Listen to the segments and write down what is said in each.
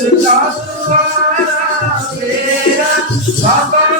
Sara, Sara, Sara,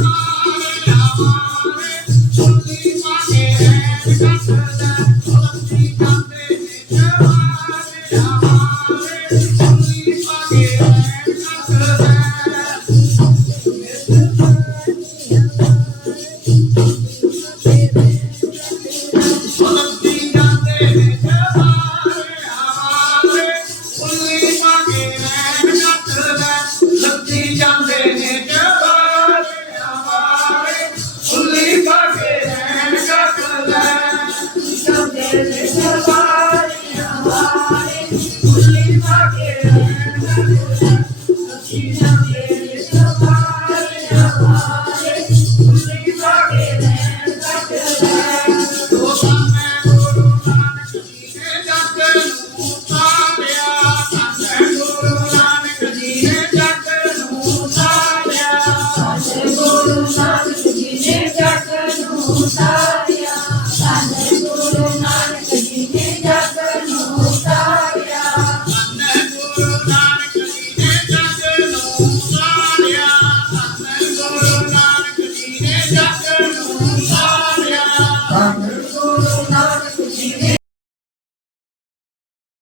Thank